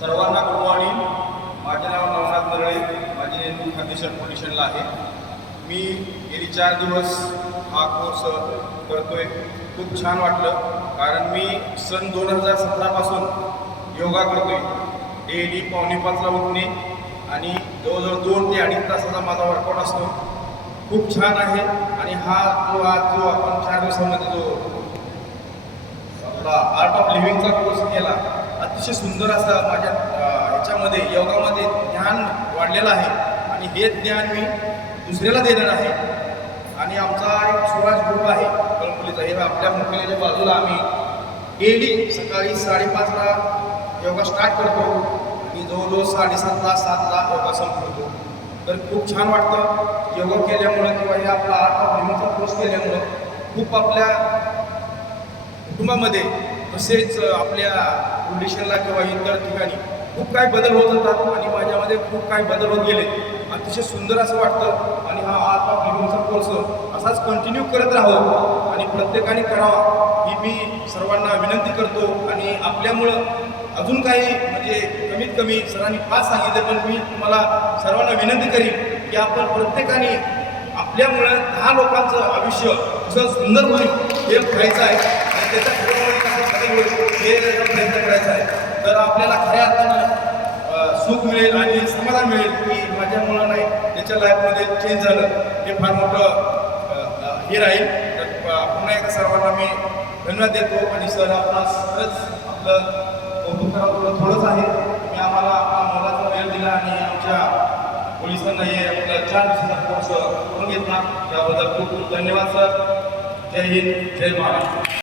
सर्वांना good morning. माझे नाव नवनाथ नरळे. माझी नेमणूक खातेशर पोलिशनला आहे. मी गेली 4 दिवस हा कोर्स करतोय. खूप छान वाटलं, कारण मी सन 2017 पासून योगा करतोय. डेली 4:45ला उठणे आणि जवळजवळ 2 ते 2.5 तासाचा माझा वर्कआउट असतो. खूप छान आहे. आणि हा जो आपण 4 दिवसामध्ये जो आपला आर्ट ऑफ लिव्हिंगचा कोर्स केला, अतिशय सुंदर असा माझ्या ह्याच्यामध्ये योगामध्ये ज्ञान वाढलेलं आहे. आणि हे ज्ञान मी दुसऱ्याला देणार आहे. आणि आमचा एक स्वराज ग्रुप आहे कळंबोलीचा, हे आपल्या मुख्यालयाच्या बाजूला आम्ही डेली सकाळी 5:30ला योगा स्टार्ट करतो आणि जवळजवळ 7:30ला 7ला योगा संपवतो. तर खूप छान वाटतं योगा केल्यामुळं, किंवा हे आपला आर्ट ऑफ लिव्हिंगचा कोर्स केल्यामुळं खूप आपल्या कुटुंबामध्ये, तसेच आपल्या पोलिशनला किंवा इतर ठिकाणी खूप काही बदल होत होतात. आणि माझ्यामध्ये खूप काही बदल होत गेले. अतिशय सुंदर असं वाटतं. आणि हा आर्ट ऑफ लिव्हिंगचा कोर्स असाच कंटिन्यू करत राहावं आणि प्रत्येकाने करावा, ही मी सर्वांना विनंती करतो. आणि आपल्यामुळं अजून काही, म्हणजे कमीत कमी सरांनी 5 सांगितले, पण मी तुम्हाला सर्वांना विनंती करीन की आपण प्रत्येकाने आपल्यामुळं 10 लोकांचं आयुष्य कसं सुंदर होईल हे करायचं आहे. आणि त्याचा हे प्रयत्न करायचा आहे. तर आपल्याला खऱ्या अर्थानं सुख मिळेल आणि समाधान मिळेल की माझ्यामुळं नाही, त्याच्या लाईफमध्ये चेंज झालं, हे फार मोठं हे राहील. तर पुन्हा एकदा सर्वांना मी धन्यवाद देतो. आणि सर, आपला खरंच आपलं कौतुक करावं थोडंच आहे. मी आम्हाला आपला मोलाचा वेळ दिला आणि आमच्या पोलिसांना हे आपला 4 दिवसाचा कोर्स करून घेतला, याबद्दल खूप खूप धन्यवाद सर. जय हिंद, जय महाराष्ट्र.